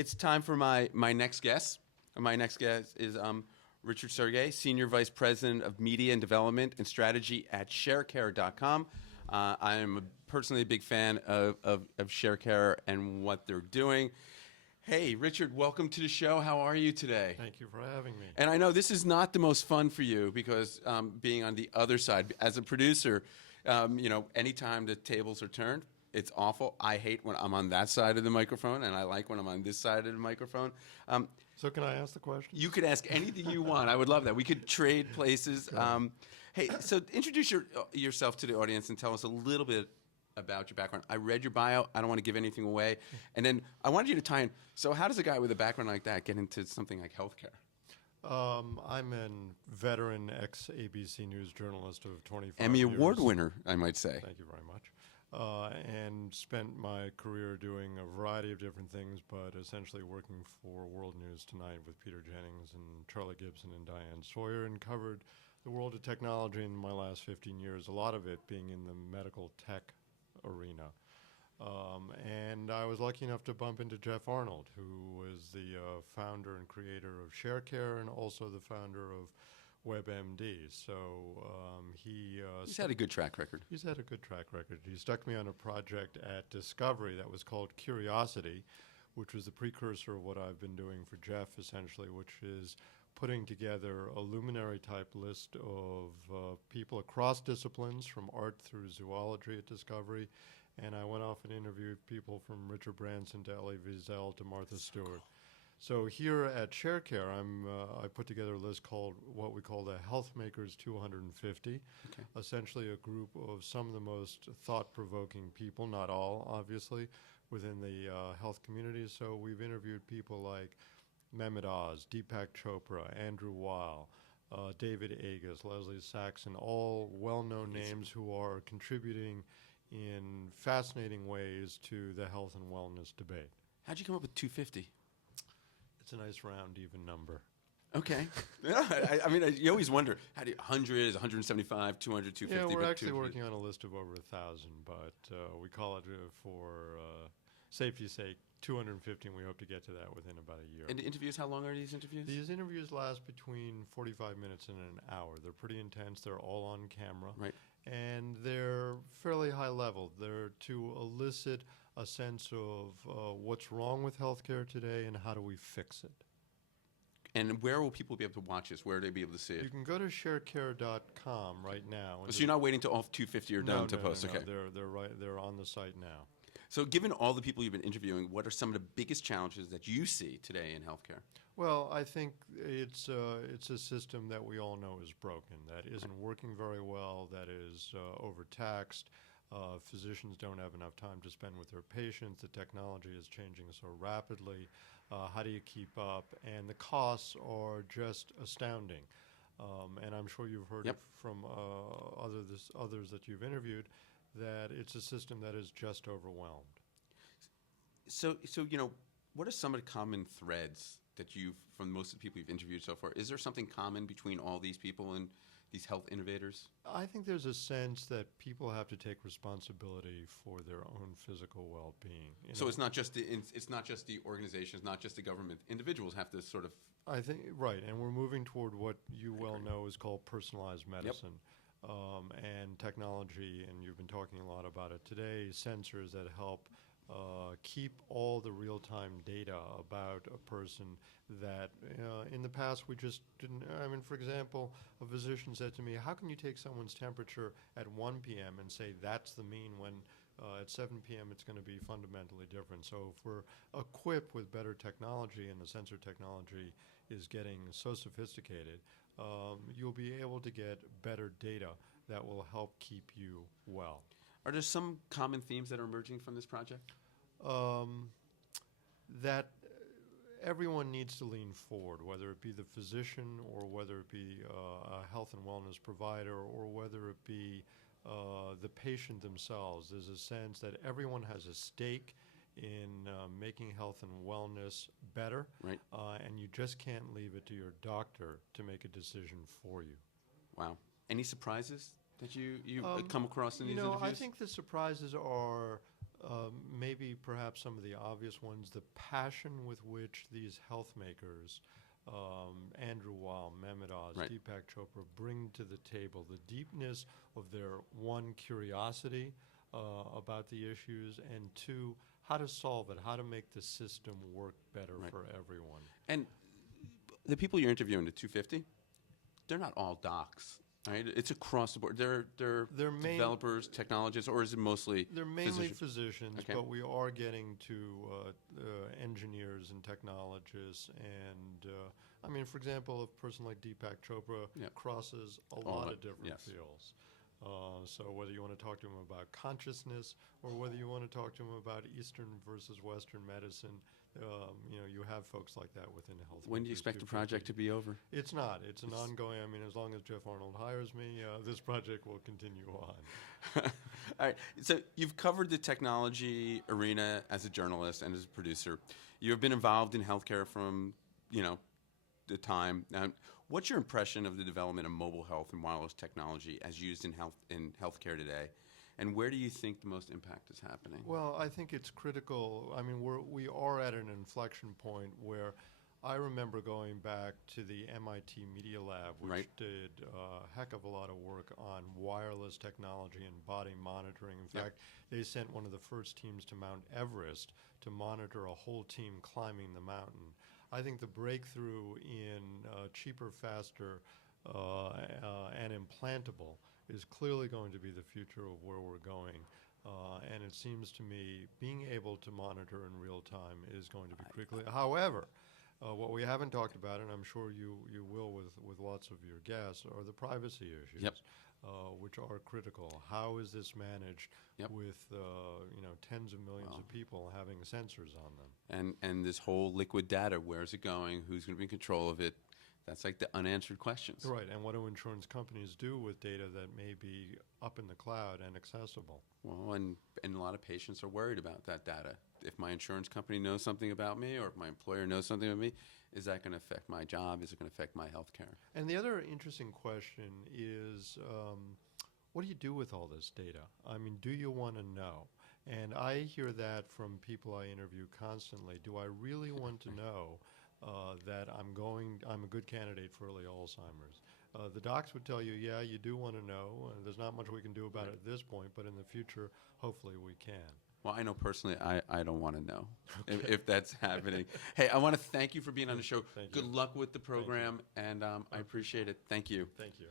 It's time for my next guest. My next guest is Richard Sergay, Senior Vice President of Media and Development and Strategy at Sharecare.com. I am personally a big fan of Sharecare and what they're doing. Hey, Richard, welcome to the show. How are you today? Thank you for having me. And I know this is not the most fun for you because being on the other side, as a producer, anytime the tables are turned, it's awful. I hate when I'm on that side of the microphone, and I like when I'm on this side of the microphone. So can I ask the question? You could ask anything you want. I would love that. We could trade places. Hey, so introduce yourself to the audience and tell us a little bit about your background. I read your bio. I don't want to give anything away. And then I wanted you to tie in. So how does a guy with a background like that get into something like healthcare? I'm a veteran ex-ABC News journalist of 25 Emmy years. Award winner, I might say. Thank you very much. And spent my career doing a variety of different things, but essentially working for World News Tonight with Peter Jennings and Charlie Gibson and Diane Sawyer, and covered the world of technology in my last 15 years, a lot of it being in the medical tech arena. And I was lucky enough to bump into Jeff Arnold, who was the founder and creator of Sharecare and also the founder of WebMD. So He's had a good track record. He's had a good track record. He stuck me on a project at Discovery that was called Curiosity, which was the precursor of what I've been doing for Jeff, essentially, which is putting together a luminary-type list of people across disciplines, from art through zoology at Discovery. And I went off and interviewed people from Richard Branson to Elie Wiesel to Martha Stewart. So here at Sharecare, I put together a list called what we call the Health Makers 250, essentially a group of some of the most thought-provoking people, not all, obviously, within the health community. So we've interviewed people like Mehmet Oz, Deepak Chopra, Andrew Weil, David Agus, Leslie Saxon, all well-known names who are contributing in fascinating ways to the health and wellness debate. How'd you come up with 250? It's a nice round, even number. Okay. Yeah, I mean, you always wonder, how do you, 100, is 175, 200, 250? Yeah, we're actually working on a list of over 1,000, but we call it for safety's sake 250, and we hope to get to that within about a year. And the interviews, how long are these interviews? These interviews last between 45 minutes and an hour. They're pretty intense. They're all on camera. Right. And they're fairly high level. They're to elicit a sense of what's wrong with healthcare today and how do we fix it. And where will people be able to watch this? Where will they be able to see it? You can go to sharecare.com right now. So you're not waiting till all 250 are done to post? No, okay. They're on the site now. So given all the people you've been interviewing, what are some of the biggest challenges that you see today in healthcare? Well, I think it's a system that we all know is broken, that isn't working very well, that is overtaxed. Physicians don't have enough time to spend with their patients. The technology is changing so rapidly. How do you keep up? And the costs are just astounding. And I'm sure you've heard it from others that you've interviewed, that it's a system that is just overwhelmed. So what are some of the common threads that from most of the people you've interviewed so far? Is there something common between all these people and these health innovators? I think there's a sense that people have to take responsibility for their own physical well-being. So it's not just the organizations, not just the government. Individuals have to sort of. I think right, and we're moving toward what you well know is called personalized medicine. And technology, and you've been talking a lot about it today, sensors that help keep all the real-time data about a person that in the past we just didn't. I mean, for example, a physician said to me, how can you take someone's temperature at 1 p.m. and say that's the mean when at 7 p.m. it's going to be fundamentally different? So if we're equipped with better technology, and the sensor technology is getting so sophisticated, you'll be able to get better data that will help keep you well. Are there some common themes that are emerging from this project? That everyone needs to lean forward, whether it be the physician or whether it be a health and wellness provider or whether it be the patient themselves. There's a sense that everyone has a stake in making health and wellness better, right. And you just can't leave it to your doctor to make a decision for you. Wow. Any surprises that you come across in these interviews? I think the surprises are maybe perhaps some of the obvious ones, the passion with which these health makers, Andrew Weil, Mehmet Oz, Right. Deepak Chopra, bring to the table, the deepness of their, one, curiosity about the issues, and two, how to solve it, how to make the system work better Right. for everyone. And the people you're interviewing, the 250, they're not all docs, right? It's across the board. They're developers, technologists, or is it mostly They're mainly physicians? physicians, Okay. but we are getting to engineers and technologists. And I mean, for example, a person like Deepak Chopra Yep. crosses a All lot that, of different yes. fields. So whether you want to talk to him about consciousness or whether you want to talk to him about Eastern versus Western medicine, you have folks like that within health. When do you expect the project to be over? It's not. It's an ongoing. I mean, as long as Jeff Arnold hires me, this project will continue on. All right. So you've covered the technology arena as a journalist and as a producer. You have been involved in healthcare from, the time. Now, what's your impression of the development of mobile health and wireless technology as used in healthcare today? And where do you think the most impact is happening? Well, I think it's critical. I mean, we are at an inflection point where I remember going back to the MIT Media Lab, which Right. did a heck of a lot of work on wireless technology and body monitoring. In Yep. fact, they sent one of the first teams to Mount Everest to monitor a whole team climbing the mountain. I think the breakthrough in cheaper, faster, and implantable is clearly going to be the future of where we're going. And it seems to me being able to monitor in real time is going to be critically. However, what we haven't talked about, and I'm sure you will with lots of your guests, are the privacy issues, Yep. which are critical. How is this managed Yep. with tens of millions of people having sensors on them? And this whole liquid data, where's it going? Who's going to be in control of it? That's like the unanswered questions. Right, and what do insurance companies do with data that may be up in the cloud and accessible? Well, and a lot of patients are worried about that data. If my insurance company knows something about me or if my employer knows something about me, is that going to affect my job? Is it going to affect my health care? And the other interesting question is, what do you do with all this data? I mean, do you want to know? And I hear that from people I interview constantly. Do I really want to know that I'm a good candidate for early Alzheimer's? The docs would tell you, yeah, you do want to know. There's not much we can do about it at this point, but in the future, hopefully we can. Well, I know personally I don't want to know if that's happening. Hey, I want to thank you for being on the show. Thank Good you. luck with the program, and I appreciate it. Thank you. Thank you.